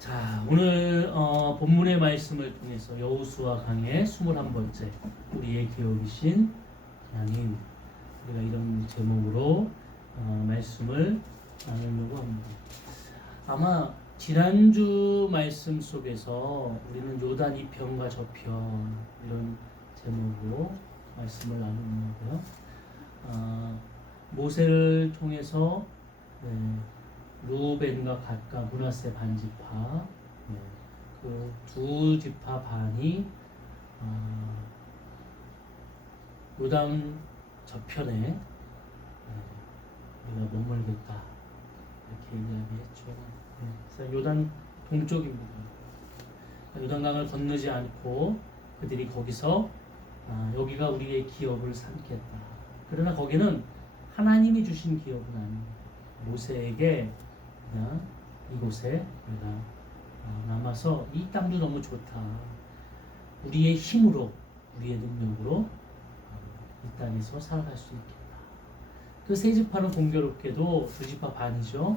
자, 오늘 본문의 말씀을 통해서 여호수아 강의 21번째 우리의 기업이신 하나님, 우리가 이런 제목으로 말씀을 나누려고 합니다. 아마 지난주 말씀 속에서 우리는 요단 이편과 저편 이런 제목으로 말씀을 나누는 거고요. 모세를 통해서 루벤과 갓과 므낫세 반지파, 그 두 지파 반이 요단 저편에 우리가 머물겠다 이렇게 이야기했죠. 그래서 요단 동쪽입니다. 요단강을 건너지 않고 그들이 거기서 여기가 우리의 기업을 삼겠다. 그러나 거기는 하나님이 주신 기업은 아닙니다. 모세에게 그냥 이곳에 우리가 남아서 이 땅도 너무 좋다. 우리의 힘으로, 우리의 능력으로 이 땅에서 살아갈 수 있겠다. 그 세 지파는 공교롭게도 두 지파 반이죠.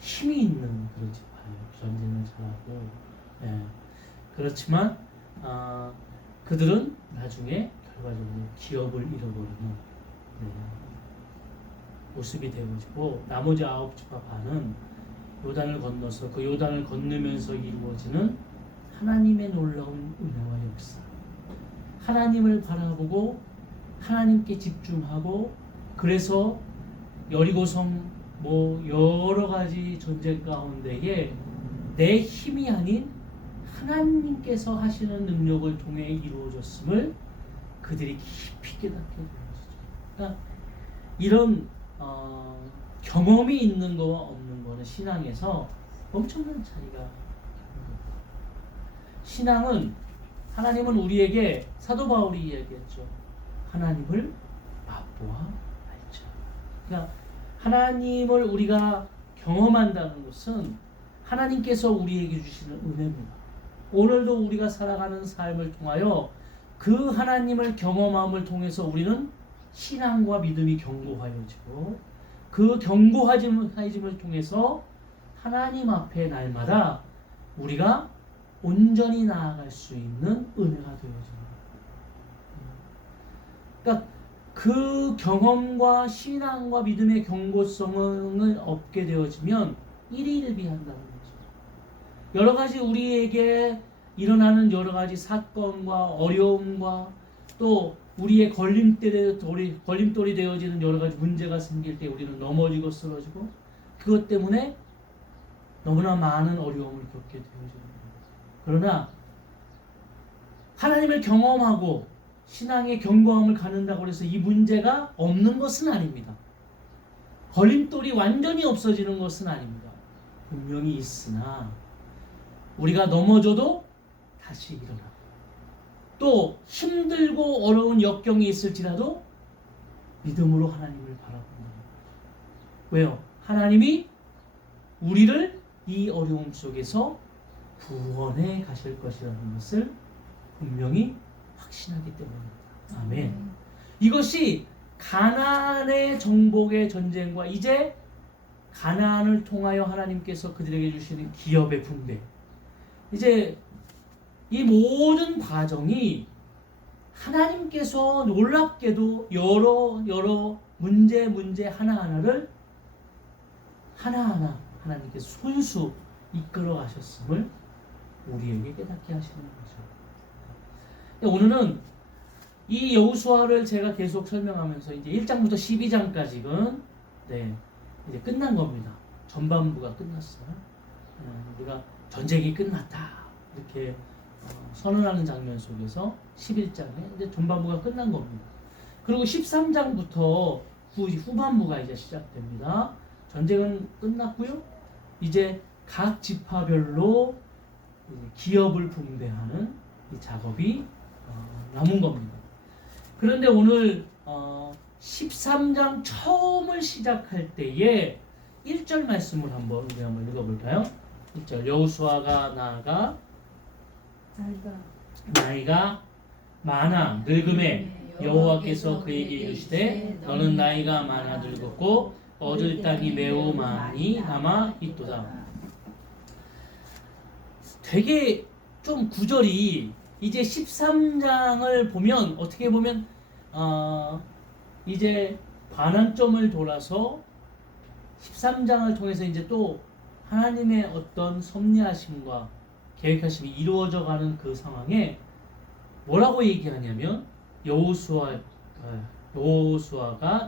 힘이 있는 그런 지파예요. 전쟁을 잘하고. 그렇지만 그들은 나중에 결과적으로 기업을 잃어버리는 모습이 되어지고, 나머지 9지파 반은 요단을 건너서 그 요단을 건너면서 이루어지는 하나님의 놀라운 은혜와 역사, 하나님을 바라보고 하나님께 집중하고, 그래서 여리고성 여러 가지 전쟁 가운데에 내 힘이 아닌 하나님께서 하시는 능력을 통해 이루어졌음을 그들이 깊이 깨닫게 되어지죠. 그러니까 이런 경험이 있는 거와 없는 거는 신앙에서 엄청난 차이가 있는 겁니다. 신앙은, 하나님은 우리에게, 사도 바울이 이야기했죠. 하나님을 맛보아 알자. 그러니까 하나님을 우리가 경험한다는 것은 하나님께서 우리에게 주시는 은혜입니다. 오늘도 우리가 살아가는 삶을 통하여 그 하나님을 경험함을 통해서 우리는 신앙과 믿음이 견고하여지고, 그 견고해짐을 통해서 하나님 앞에 날마다 우리가 온전히 나아갈 수 있는 은혜가 되어집니다. 그러니까 그 경험과 신앙과 믿음의 견고성을 얻게 되어지면 일희일비한다는 거죠. 여러 가지 우리에게 일어나는 여러 가지 사건과 어려움과 또 우리의 걸림돌이 되어지는 여러 가지 문제가 생길 때 우리는 넘어지고 쓰러지고, 그것 때문에 너무나 많은 어려움을 겪게 되어집니다. 그러나 하나님을 경험하고 신앙의 견고함을 갖는다고 해서 이 문제가 없는 것은 아닙니다. 걸림돌이 완전히 없어지는 것은 아닙니다. 분명히 있으나 우리가 넘어져도 다시 일어나고, 또 힘들고 어려운 역경이 있을지라도 믿음으로 하나님을 바라본다. 왜요? 하나님이 우리를 이 어려움 속에서 구원해 가실 것이라는 것을 분명히 확신하기 때문입니다. 아멘. 이것이 가나안의 정복의 전쟁과 이제 가나안을 통하여 하나님께서 그들에게 주시는 기업의 분배, 이제 이 모든 과정이 하나님께서 놀랍게도 여러 문제 하나하나를 하나하나 하나님께서 손수 이끌어 가셨음을 우리에게 깨닫게 하시는 거죠. 오늘은 이 여호수아를 제가 계속 설명하면서 이제 1장부터 12장까지는 이제 끝난 겁니다. 전반부가 끝났어요. 우리가 전쟁이 끝났다 이렇게 선언하는 장면 속에서 11장에 이제 전반부가 끝난 겁니다. 그리고 13장부터 후반부가 이제 시작됩니다. 전쟁은 끝났고요. 이제 각 지파별로 기업을 분배하는 이 작업이 남은 겁니다. 그런데 오늘 13장 처음을 시작할 때에 1절 말씀을 한번 읽어볼까요? 1절, 여호수아가 나아가 나이가 많아 늙음에 여호와께서 그에게 이르시되 너는 나이가 많아 늙었고 얻을 땅이 매우 많이 남아 있도다. 되게 좀 구절이 이제 13장을 보면 어떻게 보면 이제 반환점을 돌아서 13장을 통해서 이제 또 하나님의 어떤 섭리하심과 계획하심이 이루어져 가는 그 상황에 뭐라고 얘기하냐면 여호수아가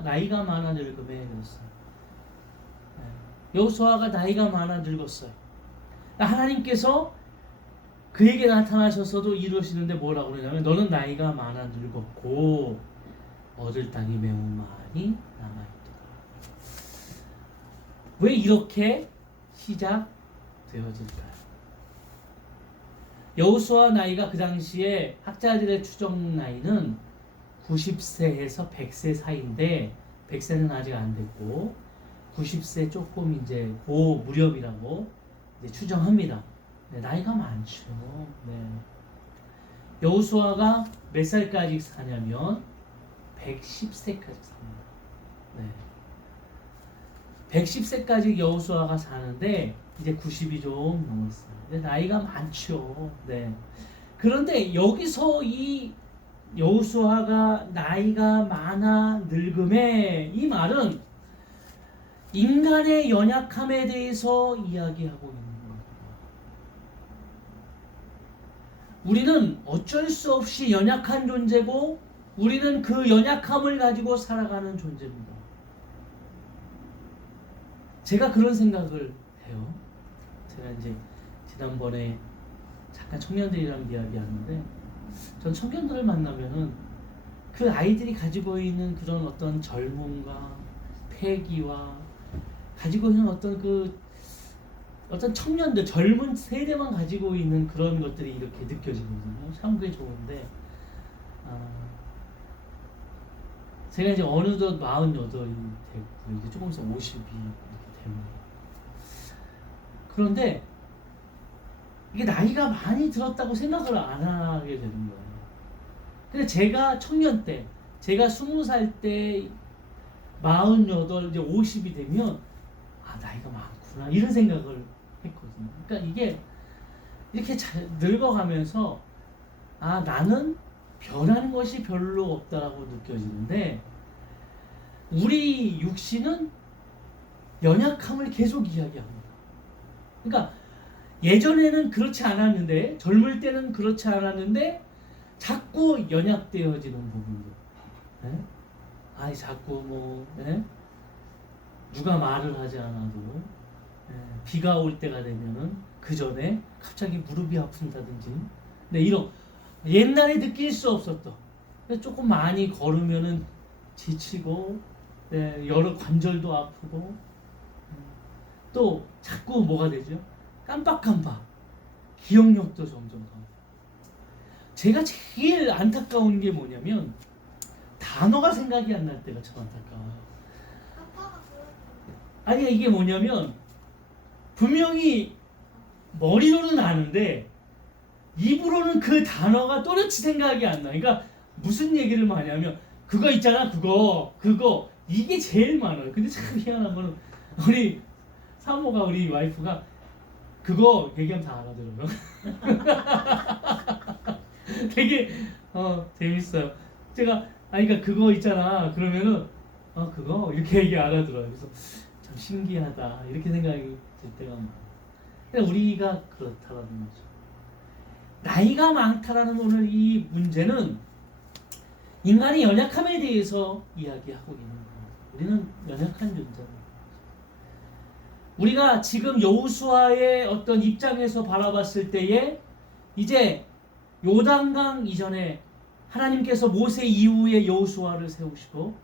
나이가 많아 늙음에 이르렀어요. 여호수아가 나이가 많아 늙었어요. 하나님께서 그에게 나타나셔서도 이루시는데 뭐라고 그러냐면 너는 나이가 많아 늙었고 얻을 땅이 매우 많이 남아있더라. 왜 이렇게 시작되어질까요? 여호수아 나이가 그 당시에 학자들의 추정 나이는 90세에서 100세 사이인데 100세는 아직 안 됐고 90세 조금 이제 그 무렵이라고 이제 추정합니다. 네, 나이가 많죠. 네. 여호수아가 몇 살까지 사냐면 110세까지 삽니다. 네. 110세까지 여호수아가 사는데 이제 90이 좀 넘었어요. 근데 나이가 많죠. 네. 그런데 여기서 이 여호수아가 나이가 많아 늙음에 이 말은 인간의 연약함에 대해서 이야기하고 있는 겁니다. 우리는 어쩔 수 없이 연약한 존재고 우리는 그 연약함을 가지고 살아가는 존재입니다. 제가 그런 생각을 해요. 제가 이제 지난번에 잠깐 청년들이랑 이야기하는데 전 청년들을 만나면은 그 아이들이 가지고 있는 그런 어떤 젊음과 패기와 가지고 있는 어떤 청년들 젊은 세대만 가지고 있는 그런 것들이 이렇게 느껴지거든요. 참 그게 좋은데 제가 이제 어느덧 48이 됐고 이제 조금 있으면 50이 이렇게 됩니다. 그런데 이게 나이가 많이 들었다고 생각을 안 하게 되는 거예요. 근데 제가 청년 때, 제가 20살 때 48, 이제 50이 되면 나이가 많구나 이런 생각을 했거든요. 그러니까 이게 이렇게 잘 늙어가면서 나는 변하는 것이 별로 없다라고 느껴지는데 우리 육신은 연약함을 계속 이야기합니다. 그러니까 예전에는 그렇지 않았는데 젊을 때는 그렇지 않았는데 자꾸 연약되어지는 부분들. 네? 자꾸 누가 말을 하지 않아도 비가 올 때가 되면은 그 전에 갑자기 무릎이 아픈다든지 이런 옛날에 느낄 수 없었던 조금 많이 걸으면은 지치고 여러 관절도 아프고 또 자꾸 뭐가 되죠? 깜빡깜빡 기억력도 점점 강해요. 제가 제일 안타까운 게 뭐냐면 단어가 생각이 안 날 때가 참 안타까워요. 이게 뭐냐면 분명히 머리로는 아는데 입으로는 그 단어가 또렷이 생각이 안 나. 그러니까 무슨 얘기를 하냐면 그거 있잖아 그거 이게 제일 많아요. 근데 참 희한한 거는 우리 사모가 우리 와이프가 그거 얘기하면 다 알아들어요. 되게 재밌어요. 제가 그러니까 그거 있잖아 그러면은 그거 이렇게 얘기 알아들어요. 그래서 참 신기하다 이렇게 생각이 들 때가 많아요. 근데 우리가 그렇다라는 거죠. 나이가 많다라는 오늘 이 문제는 인간의 연약함에 대해서 이야기하고 있는 거예요. 우리는 연약한 존재입니다. 우리가 지금 여호수아의 어떤 입장에서 바라봤을 때에 이제 요단강 이전에 하나님께서 모세 이후에 여호수아를 세우시고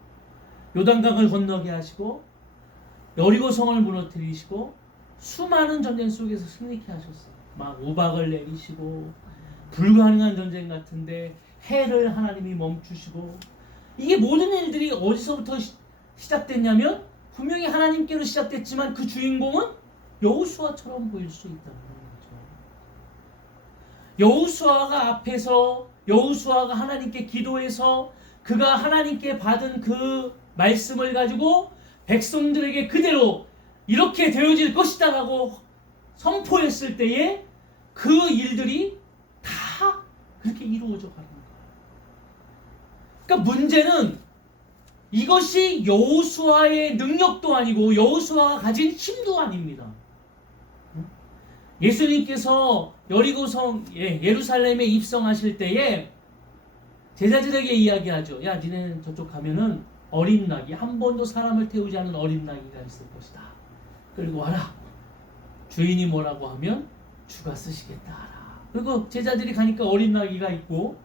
요단강을 건너게 하시고 여리고성을 무너뜨리시고 수많은 전쟁 속에서 승리케 하셨어요. 막 우박을 내리시고 불가능한 전쟁 같은데 해를 하나님이 멈추시고 이게 모든 일들이 어디서부터 시작됐냐면 분명히 하나님께로 시작됐지만 그 주인공은 여호수아처럼 보일 수 있다는 거죠. 여호수아가 앞에서 여호수아가 하나님께 기도해서 그가 하나님께 받은 그 말씀을 가지고 백성들에게 그대로 이렇게 되어질 것이다 라고 선포했을 때에 그 일들이 다 그렇게 이루어져 가는 거예요. 그러니까 문제는 이것이 여호수아의 능력도 아니고 여호수아가 가진 힘도 아닙니다. 예수님께서 여리고성 예루살렘에 입성하실 때에 제자들에게 이야기하죠. 야, 니네는 저쪽 가면은 어린 낙이, 한 번도 사람을 태우지 않은 어린 낙이가 있을 것이다. 끌고 와라. 주인이 뭐라고 하면 주가 쓰시겠다 하라. 그리고 제자들이 가니까 어린 나귀가 있고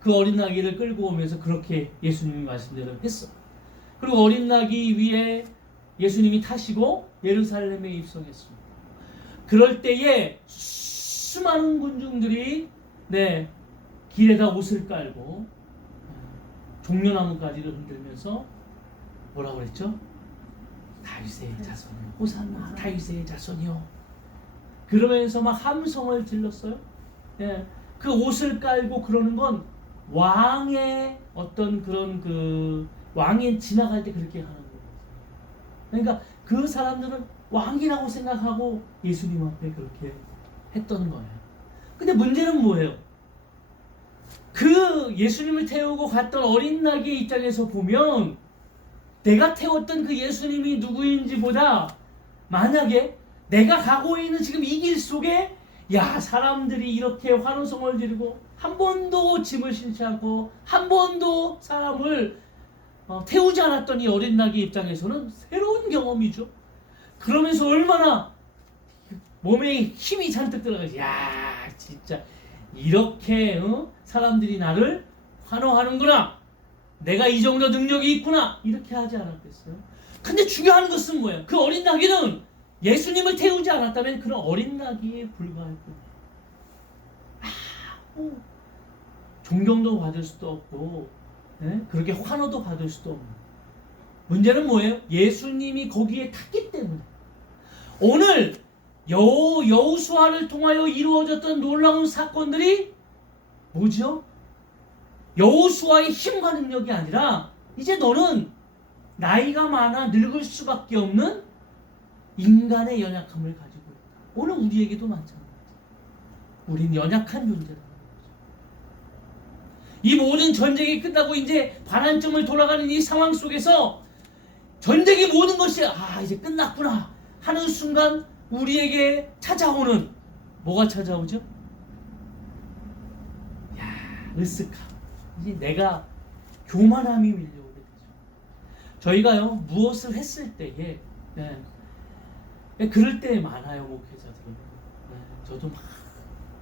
그 어린 나귀를 끌고 오면서 그렇게 예수님이 말씀대로 했어. 그리고 어린 나귀 위에 예수님이 타시고 예루살렘에 입성했습니다. 그럴 때에 수많은 군중들이 길에다 옷을 깔고 종려나무 가지를 흔들면서 뭐라고 그랬죠? 다윗의 자손이요, 호산나 다윗의 자손이요. 그러면서 막 함성을 질렀어요. 그 옷을 깔고 그러는 건 왕의 어떤 그런 그 왕이 지나갈 때 그렇게 하는 거예요. 그러니까 그 사람들은 왕이라고 생각하고 예수님 앞에 그렇게 했던 거예요. 근데 문제는 뭐예요? 그 예수님을 태우고 갔던 어린 나귀의 입장에서 보면 내가 태웠던 그 예수님이 누구인지보다 만약에 내가 가고 있는 지금 이 길 속에 사람들이 이렇게 환호성을 지르고 한 번도 짐을 신지 않고 한 번도 사람을 태우지 않았던 이 어린 나귀 입장에서는 새로운 경험이죠. 그러면서 얼마나 몸에 힘이 잔뜩 들어가지. 진짜 이렇게 사람들이 나를 환호하는구나. 내가 이 정도 능력이 있구나. 이렇게 하지 않았겠어요? 근데 중요한 것은 뭐예요? 그 어린 나귀는 예수님을 태우지 않았다면 그런 어린 나귀에 불과할 뿐이에요. 존경도 받을 수도 없고 그렇게 환호도 받을 수도 없는. 문제는 뭐예요? 예수님이 거기에 탔기 때문에. 오늘 여호수아를 통하여 이루어졌던 놀라운 사건들이 뭐죠? 여호수아의 힘과 능력이 아니라 이제 너는 나이가 많아 늙을 수밖에 없는 인간의 연약함을 가지고 있다. 오늘 우리에게도 마찬가지다. 우린 연약한 존재라는 거죠. 이 모든 전쟁이 끝나고 이제 반환점을 돌아가는 이 상황 속에서 전쟁의 모든 것이 이제 끝났구나 하는 순간 우리에게 찾아오는 뭐가 찾아오죠? 으쓱함. 이제 내가 교만함이 밀려오게 되죠. 저희가요 무엇을 했을 때에 그럴 때 많아요. 목회자들은 저도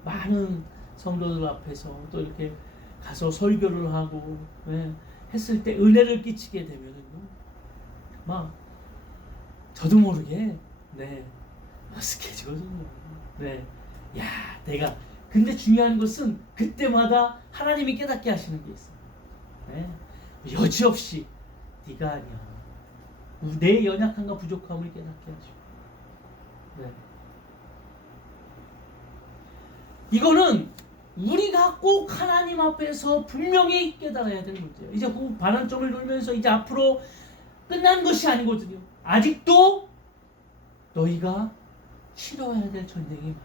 많은 성도들 앞에서 또 이렇게 가서 설교를 하고 했을 때 은혜를 끼치게 되면은요 막 저도 모르게 어색해지거든요. 내가 근데 중요한 것은 그때마다 하나님이 깨닫게 하시는 게 있어요. 여지없이 네가 아니야. 내 연약함과 부족함을 깨닫게 하시고. 이거는 우리가 꼭 하나님 앞에서 분명히 깨달아야 되는 문제예요. 이제 그 반환점을 돌면서 이제 앞으로 끝난 것이 아니거든요. 아직도 너희가 치러야 될 전쟁이 많다.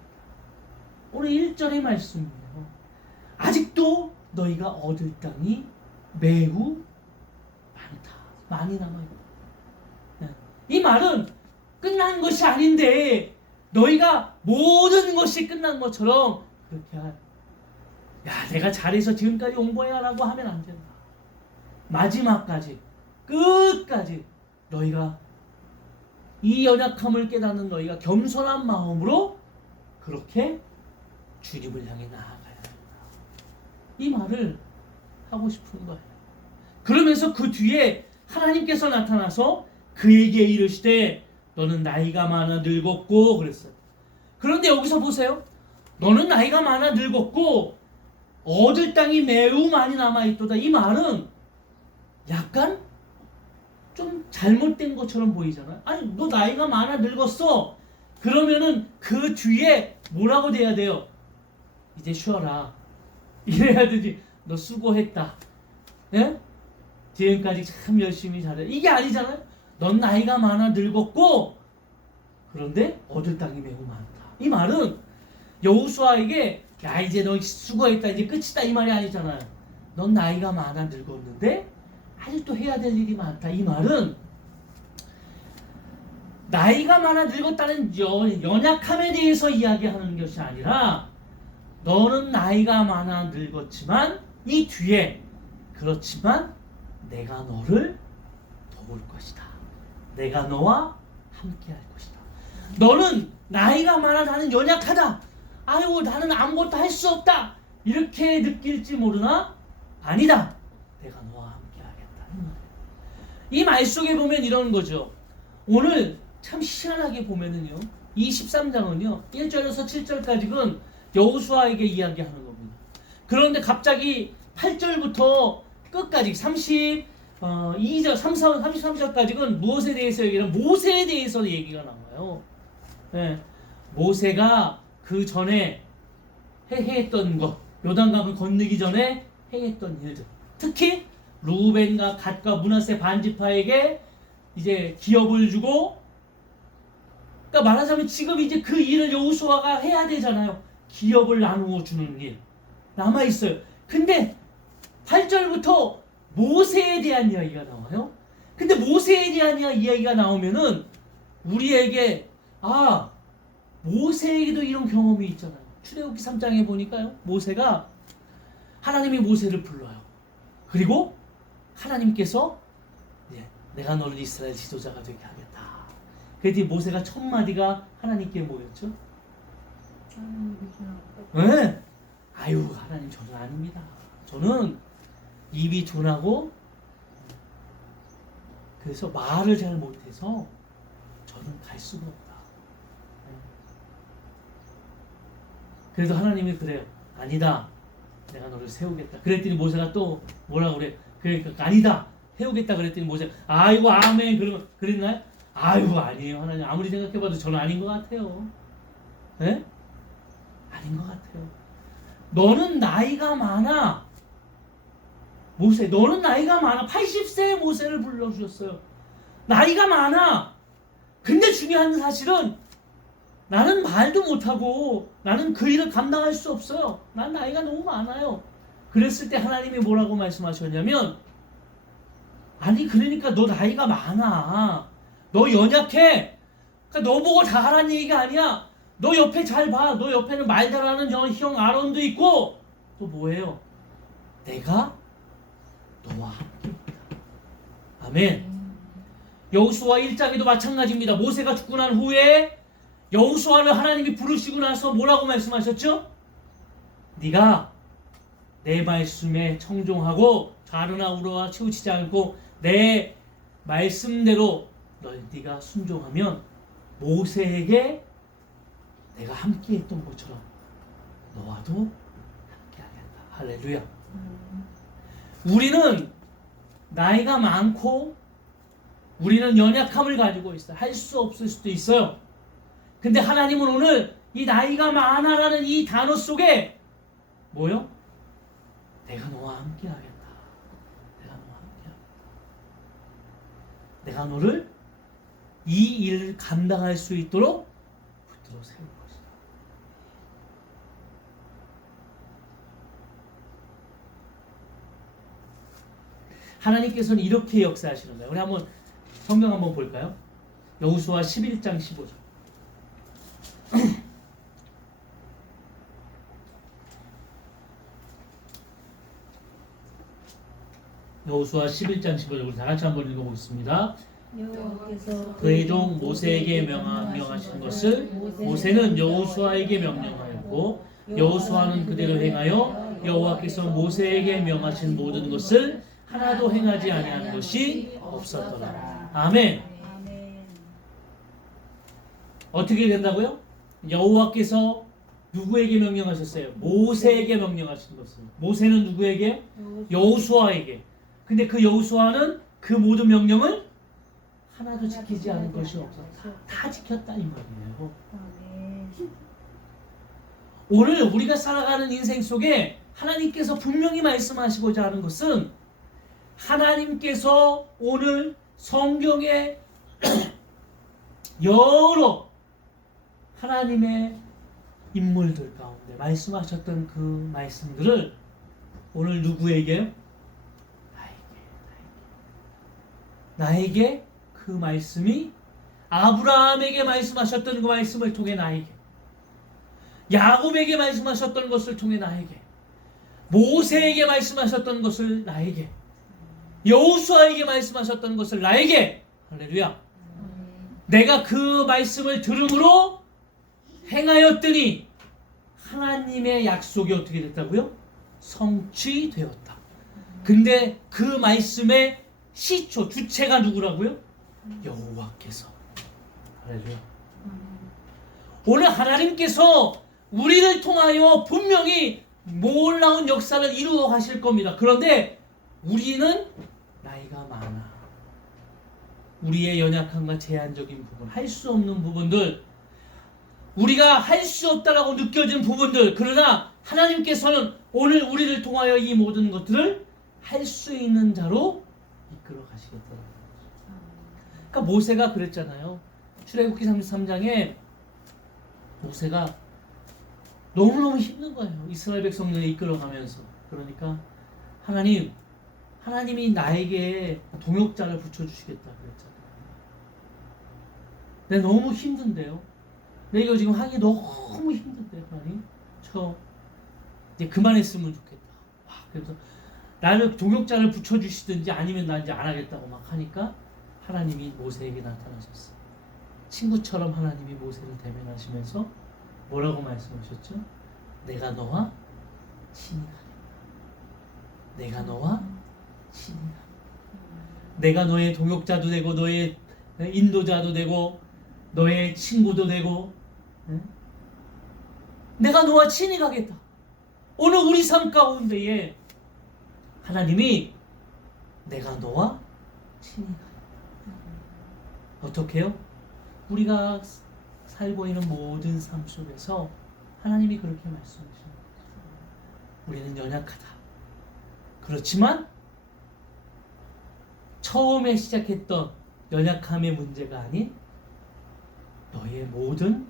오늘 1절의 말씀이에요. 아직도 너희가 얻을 땅이 매우 많다. 많이 남아있다. 이 말은 끝난 것이 아닌데 너희가 모든 것이 끝난 것처럼 그렇게 내가 잘해서 지금까지 온 거야 라고 하면 안 된다. 마지막까지 끝까지 너희가 이 연약함을 깨닫는 너희가 겸손한 마음으로 그렇게 주님을 향해 나아가야 된다. 이 말을 하고 싶은 거예요. 그러면서 그 뒤에 하나님께서 나타나서 그에게 이르시되 너는 나이가 많아 늙었고 그랬어요. 그런데 여기서 보세요. 너는 나이가 많아 늙었고 얻을 땅이 매우 많이 남아있도다. 이 말은 약간 좀 잘못된 것처럼 보이잖아요. 아니 너 나이가 많아 늙었어. 그러면은 그 뒤에 뭐라고 돼야 돼요? 이제 쉬어라. 이래야 되지. 너 수고했다. 지금까지 참 열심히 잘해. 이게 아니잖아요. 넌 나이가 많아 늙었고 그런데 얻을 땅이 매우 많다. 이 말은 여호수아에게 야 이제 너 수고했다 이제 끝이다 이 말이 아니잖아요. 넌 나이가 많아 늙었는데 아직도 해야 될 일이 많다. 이 말은 나이가 많아 늙었다는 연약함에 대해서 이야기하는 것이 아니라 너는 나이가 많아 늙었지만 이 뒤에 그렇지만 내가 너를 도울 것이다. 내가 너와 함께 할 것이다. 너는 나이가 많아 나는 연약하다. 아이고 나는 아무것도 할 수 없다. 이렇게 느낄지 모르나 아니다. 내가 너와 함께 하겠다. 이 말 속에 보면 이런 거죠. 오늘 참 희한하게 보면은요. 이 13장은요. 1절에서 7절까지는 여호수아에게 이야기하는 겁니다. 그런데 갑자기 8절부터 끝까지 32절, 33절까지는 무엇에 대해서 얘기하면 모세에 대해서 얘기가 나와요. 네. 모세가 그 전에 행했던 것, 요단강을 건너기 전에 행했던 일들, 특히 루벤과 갓과 므낫세 반지파에게 이제 기업을 주고, 그러니까 말하자면 지금 이제 그 일을 여호수아가 해야 되잖아요. 기업을 나누어 주는 일 남아 있어요. 근데 8절부터 모세에 대한 이야기가 나와요. 근데 모세에 대한 이야기가 나오면은 우리에게 모세에게도 이런 경험이 있잖아요. 출애굽기 3장에 보니까요. 모세가 하나님이 모세를 불러요. 그리고 하나님께서 내가 너를 이스라엘 지도자가 되게 하겠다. 그랬더니 모세가 첫 마디가 하나님께 뭐였죠? 네. 아유 하나님 저는 아닙니다. 저는 입이 둔하고 그래서 말을 잘 못해서 저는 갈 수가 없다. 그래도 하나님이 그래요. 아니다. 내가 너를 세우겠다. 그랬더니 모세가 또 뭐라고 그래? 그러니까 아니다. 세우겠다 그랬더니 모세가 아이고 아멘 그러면 그랬나요? 아이고 아니에요 하나님. 아무리 생각해봐도 저는 아닌 것 같아요. 네? 아닌 것 같아요. 너는 나이가 많아. 모세 너는 나이가 많아. 80세의 모세를 불러주셨어요. 나이가 많아. 근데 중요한 사실은 나는 말도 못하고 나는 그 일을 감당할 수 없어요. 난 나이가 너무 많아요. 그랬을 때 하나님이 뭐라고 말씀하셨냐면 아니 그러니까 너 나이가 많아. 너 연약해. 그러니까 너 보고 다 하라는 얘기가 아니야. 너 옆에 잘 봐. 너 옆에는 말 잘하는 형 아론도 있고 또 뭐예요? 내가 너와 함께 아멘. 여호수아 1장에도 마찬가지입니다. 모세가 죽고 난 후에 여호수아를 하나님이 부르시고 나서 뭐라고 말씀하셨죠? 네가 내 말씀에 청종하고 좌르나 우러나 치우치지 않고 내 말씀대로 네가 순종하면 모세에게 내가 함께했던 것처럼 너와도 함께하겠다. 할렐루야. 우리는 나이가 많고 우리는 연약함을 가지고 있어요. 할 수 없을 수도 있어요. 근데 하나님은 오늘 이 나이가 많아라는 이 단어 속에 뭐요? 내가 너와 함께 하겠다. 내가 너와 함께 하겠다. 내가 너를 이 일을 감당할 수 있도록 붙들어 세울 것이다. 하나님께서는 이렇게 역사하시는 거예요. 우리 한번 성경 한번 볼까요? 여호수아 11장 15절. 여호수아 11장 15절 우리 다 같이 한번 읽어보겠습니다. 그의 종 모세에게 명하신 것을 모세는 여호수아에게 명령하였고 여호수아는 그대로 행하여 여호와께서 모세에게 명하신 모든 것을 하나도 행하지 아니한 것이 없었더라. 아멘. 어떻게 된다고요? 여호와께서 누구에게 명령하셨어요? 모세에게 명령하신 것을. 모세는 누구에게? 여호수아에게. 근데 그 여호수아는 그 모든 명령을 하나도 지키지 않은 것이 없었다. 다 지켰다 이 말이에요. 오늘 우리가 살아가는 인생 속에 하나님께서 분명히 말씀하시고자 하는 것은 하나님께서 오늘 성경에 여러 하나님의 인물들 가운데 말씀하셨던 그 말씀들을 오늘 누구에게? 나에게 그 말씀이 아브라함에게 말씀하셨던 그 말씀을 통해 나에게, 야곱에게 말씀하셨던 것을 통해 나에게, 모세에게 말씀하셨던 것을 나에게, 여호수아에게 말씀하셨던 것을 나에게, 할렐루야, 내가 그 말씀을 들음으로 행하였더니 하나님의 약속이 어떻게 됐다고요? 성취되었다. 근데 그 말씀의 시초, 주체가 누구라고요? 여호와께서. 할렐루야. 오늘 하나님께서 우리를 통하여 분명히 놀라운 역사를 이루어 가실 겁니다. 그런데 우리는 나이가 많아. 우리의 연약함과 제한적인 부분, 할 수 없는 부분들, 우리가 할 수 없다라고 느껴진 부분들, 그러나 하나님께서는 오늘 우리를 통하여 이 모든 것들을 할 수 있는 자로 이끌어 가시겠다는 거죠. 그러니까 모세가 그랬잖아요. 출애굽기 33장에 모세가 너무너무 힘든 거예요. 이스라엘 백성들을 이끌어가면서. 그러니까 하나님이 나에게 동역자를 붙여주시겠다 그랬잖아요. 내가 너무 힘든데요. 내가 이거 지금 하기 너무 힘든데 하나님, 저 이제 그만했으면 좋겠다. 그래서 나를 동역자를 붙여주시든지 아니면 나 이제 안 하겠다고 막 하니까 하나님이 모세에게 나타나셨어요. 친구처럼 하나님이 모세를 대면하시면서 뭐라고 말씀하셨죠? 내가 너와 친히 가겠다. 내가 너와 친히 가겠다. 내가 너의 동역자도 되고 너의 인도자도 되고 너의 친구도 되고, 내가 너와 친히 가겠다. 오늘 우리 삶 가운데에 하나님이 내가 너와 친히 가겠다. 어떻게 해요? 우리가 살고 있는 모든 삶 속에서 하나님이 그렇게 말씀하십니다. 우리는 연약하다. 그렇지만 처음에 시작했던 연약함의 문제가 아닌 너의 모든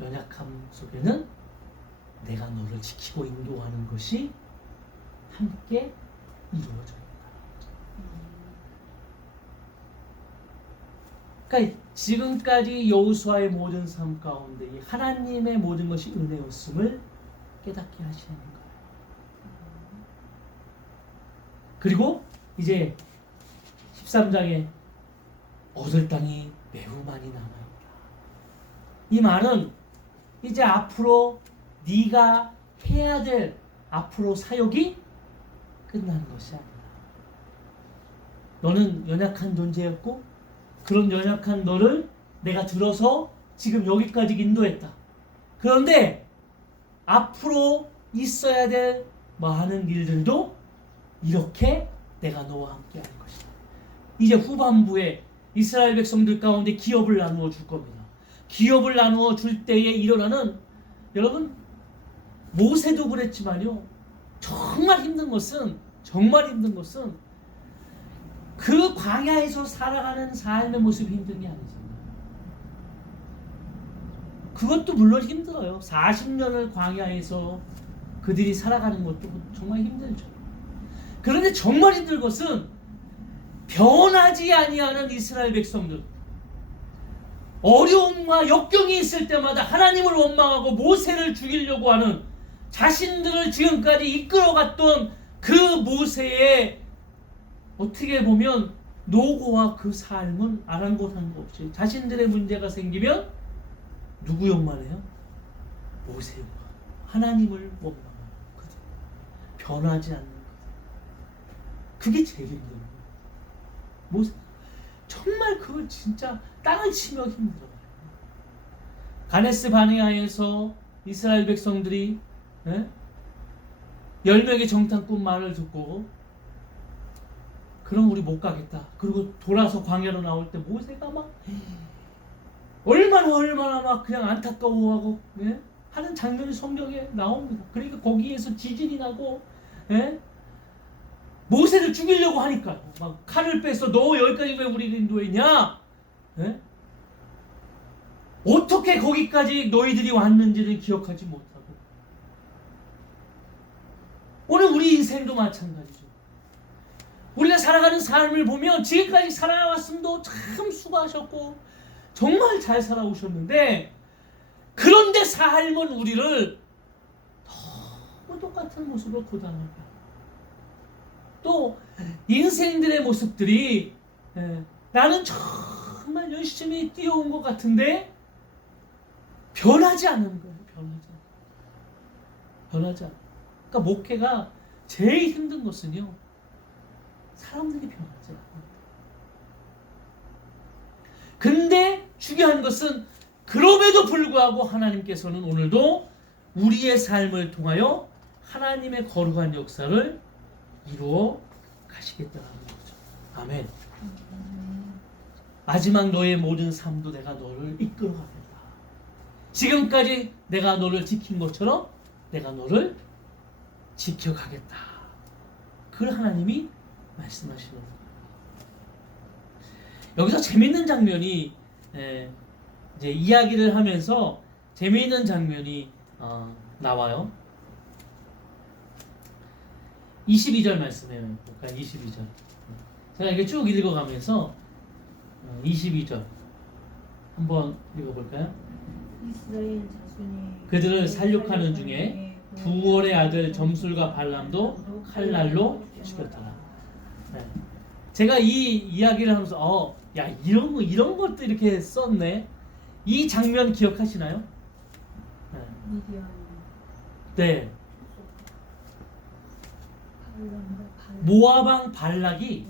연약함 속에는 내가 너를 지키고 인도하는 것이 함께 이루어져 있다. 그러니까 지금까지 여호수아의 모든 삶 가운데 하나님의 모든 것이 은혜였음을 깨닫게 하시는 거예요. 그리고 이제 13장에 얻을 땅이 매우 많이 남아있다. 이 말은 이제 앞으로 네가 해야 될 앞으로 사역이 끝난 것이 아니다. 너는 연약한 존재였고 그런 연약한 너를 내가 들어서 지금 여기까지 인도했다. 그런데 앞으로 있어야 될 많은 일들도 이렇게 내가 너와 함께 할 것이다. 이제 후반부에 이스라엘 백성들 가운데 기업을 나누어 줄 겁니다. 기업을 나누어 줄 때에 일어나는, 여러분 모세도 그랬지만요, 정말 힘든 것은 그 광야에서 살아가는 삶의 모습이 힘든 게 아니잖아요. 그것도 물론 힘들어요. 40년을 광야에서 그들이 살아가는 것도 정말 힘들죠. 그런데 정말 힘든 것은 변하지 아니하는 이스라엘 백성들, 어려움과 역경이 있을 때마다 하나님을 원망하고 모세를 죽이려고 하는, 자신들을 지금까지 이끌어갔던 그 모세의 어떻게 보면 노고와 그 삶은 아랑곳한 거 없이 자신들의 문제가 생기면 누구 욕만해요? 모세 욕만. 하나님을 원망하는 거죠. 변하지 않는 거죠. 그게 제일 힘든 거예요. 모세 정말 그걸 진짜 땅을 치며 힘들어요. 가데스 바네아에서 이스라엘 백성들이 10명의 정탐꾼 말을 듣고 그럼 우리 못 가겠다. 그리고 돌아서 광야로 나올 때 모세가 막 얼마나 막 그냥 안타까워하고 하는 장면이 성경에 나옵니다. 그러니까 거기에서 지진이 나고 모세를 죽이려고 하니까 막 칼을 빼서 너 여기까지 왜 우리를 인도했냐? 어떻게 거기까지 너희들이 왔는지를 기억하지 못하고, 오늘 우리 인생도 마찬가지죠. 우리가 살아가는 삶을 보면 지금까지 살아왔음도 참 수고하셨고 정말 잘 살아오셨는데, 그런데 삶은 우리를 너무 똑같은 모습으로 고단하게, 또 인생들의 모습들이 나는 정말 열심히 뛰어온 것 같은데 변하지 않는 거예요. 변하지 않아. 그러니까 목회가 제일 힘든 것은요, 사람들이 변하지 않아. 근데 중요한 것은 그럼에도 불구하고 하나님께서는 오늘도 우리의 삶을 통하여 하나님의 거룩한 역사를 이루어 가시겠다는 거죠. 아멘. 마지막 너의 모든 삶도 내가 너를 이끌어가겠다. 지금까지 내가 너를 지킨 것처럼 내가 너를 지켜가겠다. 그걸 하나님이 말씀하시는 거예요. 여기서 재밌는 장면이, 이제 이야기를 하면서 재미있는 장면이 나와요. 22절 말씀해 볼까요? 22절. 제가 이게 쭉 읽어가면서 22절 한번 읽어볼까요? 이스라엘 자손이 그들을 살육하는 중에 부월의 아들 점술과 발람도 칼날로 죽였더라. 제가 이 이야기를 하면서 야, 이런 것도 이렇게 썼네. 이 장면 기억하시나요? 네. 모압 왕 발락이,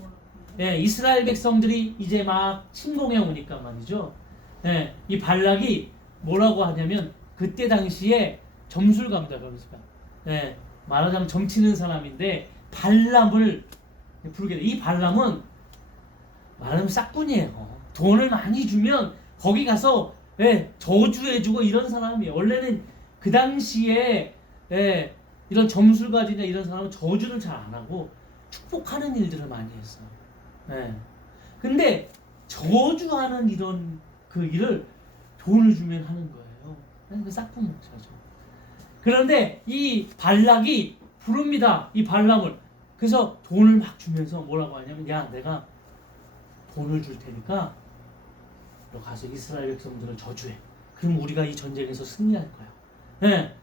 이스라엘 백성들이 이제 막 침공해 오니까 말이죠. 이 발락이 뭐라고 하냐면, 그때 당시에 점술가입니다. 말하자면 점치는 사람인데 발람을 부르게 돼. 이 발람은 말하자면 싹군이에요. 돈을 많이 주면 거기 가서 저주해주고 이런 사람이에요. 원래는 그 당시에 이런 점술가들이나 이런 사람은 저주를 잘 안 하고 축복하는 일들을 많이 했어요. 근데 저주하는 이런 그 일을 돈을 주면 하는 거예요. 그 싹군 목사죠. 그런데 이 발락이 부릅니다. 이 발람을. 그래서 돈을 막 주면서 뭐라고 하냐면, 야, 내가 돈을 줄 테니까 너 가서 이스라엘 백성들을 저주해. 그럼 우리가 이 전쟁에서 승리할 거야.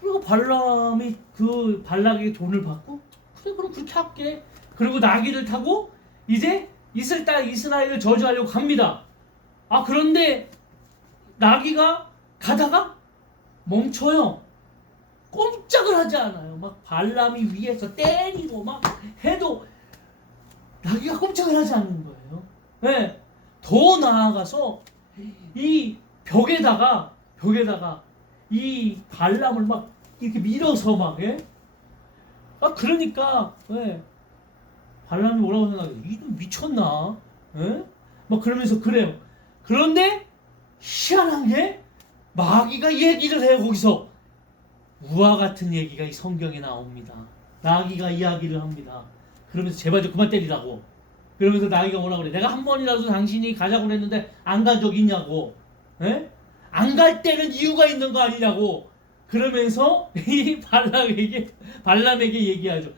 그리고 발람이 그 발락에게 돈을 받고, 그래 그럼 그렇게 할게. 그리고 나귀를 타고 이제 이스라엘을 저주하려고 갑니다. 그런데 나귀가 가다가 멈춰요. 꼼짝을 하지 않아요. 막 발람이 위에서 때리고 막 해도 나귀가 꼼짝을 하지 않는 거예요. 더 나아가서 이 벽에다가 이 발람을 막 이렇게 밀어서 막, 그러니까, 발람이 뭐라고 생각해요? 이놈 미쳤나? 막 그러면서 그래요. 그런데 희한한 게 마귀가 얘기를 해요. 거기서 우와 같은 얘기가 이 성경에 나옵니다. 나귀가 이야기를 합니다. 그러면서 제발 좀 그만 때리라고. 그러면서 나귀가 뭐라고 그래? 내가 한 번이라도 당신이 가자고 그랬는데 안 간 적 있냐고. 안 갈 때는 이유가 있는 거 아니냐고. 그러면서 이 발람에게 얘기하죠.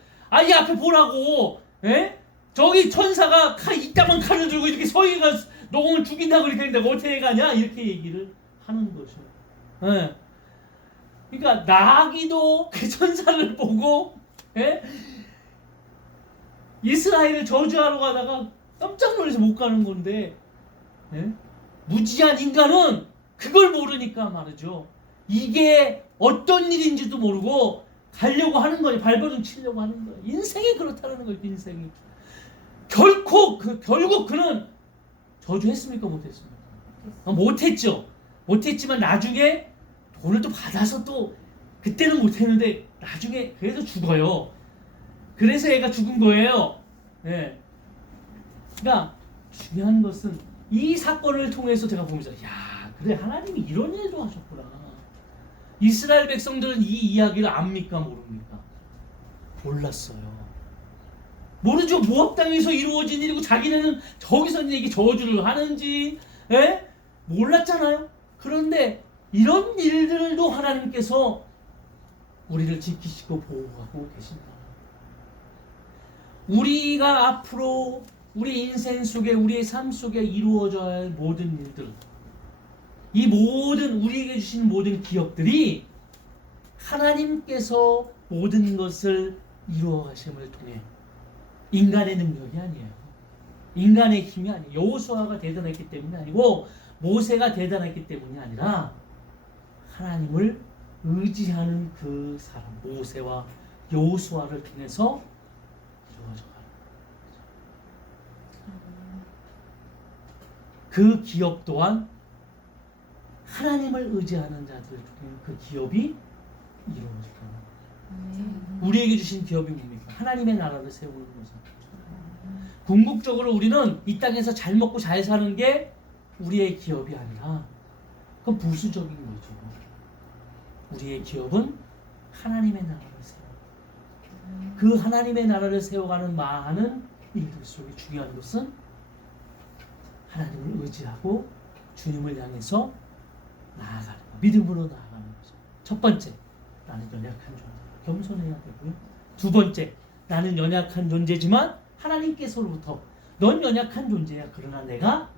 이 앞에 보라고. 저기 천사가 이따만 칼을 들고 이렇게 서기가 너를 죽인다고 이렇게 했는데 어떻게 가냐? 이렇게 얘기를 하는 거죠. 그러니까 나귀도 그 천사를 보고 이스라엘을 저주하러 가다가 깜짝 놀라서 못 가는 건데, 무지한 인간은 그걸 모르니까 말이죠. 이게 어떤 일인지도 모르고 가려고 하는 거예요. 발버둥 치려고 하는 거예요. 인생이 그렇다는 거예요. 인생이. 결국 그는 저주했습니까? 못했습니까? 못했죠. 못했지만 나중에 돈을 또 받아서 또 그때는 못했는데 나중에 그래서 죽어요. 그래서 얘가 죽은 거예요. 그러니까 중요한 것은 이 사건을 통해서 제가 보면서, 야, 그래, 하나님이 이런 일도 하셨구나. 이스라엘 백성들은 이 이야기를 압니까? 모릅니까? 몰랐어요. 모르죠. 모압 땅에서 이루어진 일이고 자기네는 저기서 이게 저주를 하는지 몰랐잖아요. 그런데 이런 일들도 하나님께서 우리를 지키시고 보호하고 계신다. 우리가 앞으로 우리 인생 속에 우리의 삶 속에 이루어져야 할 모든 일들, 이 모든 우리에게 주신 모든 기업들이 하나님께서 모든 것을 이루어 가심을 통해 인간의 능력이 아니에요. 인간의 힘이 아니에요. 여호수아가 대단했기 때문이 아니고 모세가 대단했기 때문이 아니라 하나님을 의지하는 그 사람 모세와 여호수아를 통해서 이루어져 가는 그 기업 또한 하나님을 의지하는 자들 중에 그 기업이 이루어져 가는 거예요. 우리에게 주신 기업이 뭡니까? 하나님의 나라를 세우는 거죠. 궁극적으로 우리는 이 땅에서 잘 먹고 잘 사는 게 우리의 기업이 아니라 그건 부수적인 거죠. 우리의 기업은 하나님의 나라를 세우는 그 하나님의 나라를 세워가는 많은 일들 속에 중요한 것은 하나님을 의지하고 주님을 향해서 나아가는 것, 믿음으로 나아가는 거죠. 첫 번째, 나는 연약한 존재, 겸손해야 되고요. 두 번째, 나는 연약한 존재지만 하나님께서로부터 넌 연약한 존재야. 그러나 내가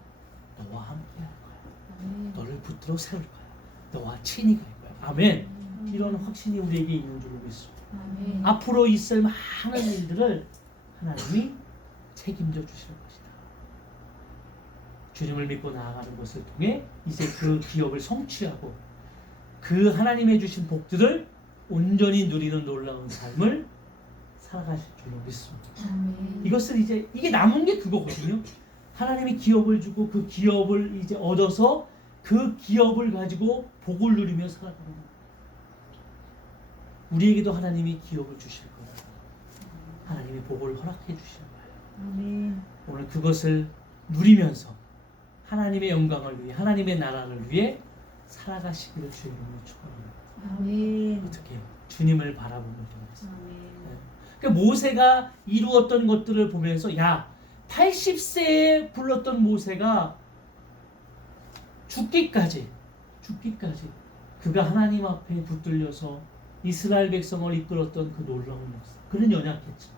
너와 함께 할 거야. 너를 붙들어 세울 거야. 너와 친히 갈 거야. 아멘. 이런 확신이 우리에게 있는 줄로 믿습니다. 앞으로 있을 많은 일들을 하나님이 책임져 주실 것이다. 주님을 믿고 나아가는 것을 통해 이제 그 기업을 성취하고 그 하나님의 주신 복들을 온전히 누리는 놀라운 삶을 살아가실 줄로 믿습니다. 이것을 이제 이게 남은 게 그거거든요. 하나님이 기업을 주고 그 기업을 이제 얻어서 그 기업을 가지고 복을 누리며 살아가는 거예요. 우리에게도 하나님이 기업을 주실 거예요. 하나님이 복을 허락해 주실 거예요. 오늘 그것을 누리면서 하나님의 영광을 위해 하나님의 나라를 위해 살아가시기를 주님으로 축원합니다. 어떻게 해요? 주님을 바라보는 통해서. 그러니까 모세가 이루었던 것들을 보면서 야 80세에 불렀던 모세가 죽기까지 그가 하나님 앞에 붙들려서 이스라엘 백성을 이끌었던 그 놀라운 역사. 그는 연약했죠.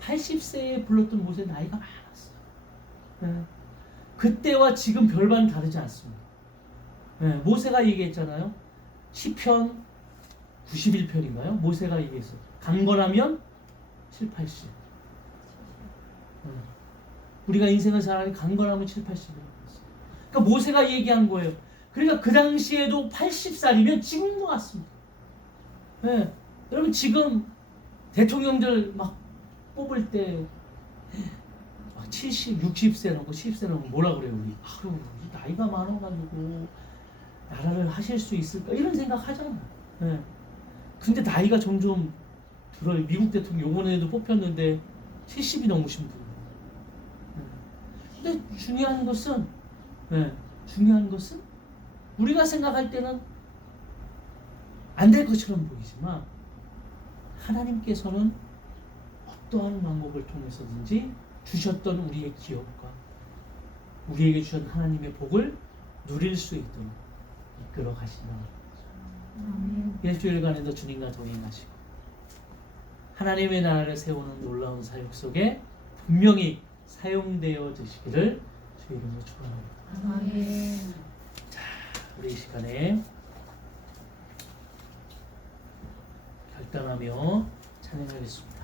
80세에 불렀던 모세 나이가 많았어요. 네. 그때와 지금 별반 다르지 않습니다. 네. 모세가 얘기했잖아요. 시편 91편인가요? 모세가 얘기했어요. 강건하면 7, 80. 우리가 인생을 살아가니 강건하면 7, 80이라고 했어요. 그러니까 모세가 얘기한 거예요. 그러니까 그 당시에도 80살이면 지금인 것 같습니다. 네. 여러분 지금 대통령들 막 뽑을 때 막 70, 60세 넘고 70세 넘고 뭐라 그래요 우리? 아유 나이가 많아가지고 나라를 하실 수 있을까 이런 생각 하잖아요. 네. 근데 나이가 점점 들어요. 미국 대통령 이번에도 뽑혔는데 70이 넘으신 분. 네. 근데 중요한 것은 우리가 생각할 때는 안 될 것처럼 보이지만 하나님께서는 어떠한 방법을 통해서든지 주셨던 우리의 기업과 우리에게 주신 하나님의 복을 누릴 수 있도록 이끌어 가신다. 일주일간에도 주님과 동행하시고 하나님의 나라를 세우는 놀라운 사역 속에 분명히 사용되어 주시기를 주 이름으로 축원합니다. 자, 우리 이 시간에 결단하며 찬양하겠습니다.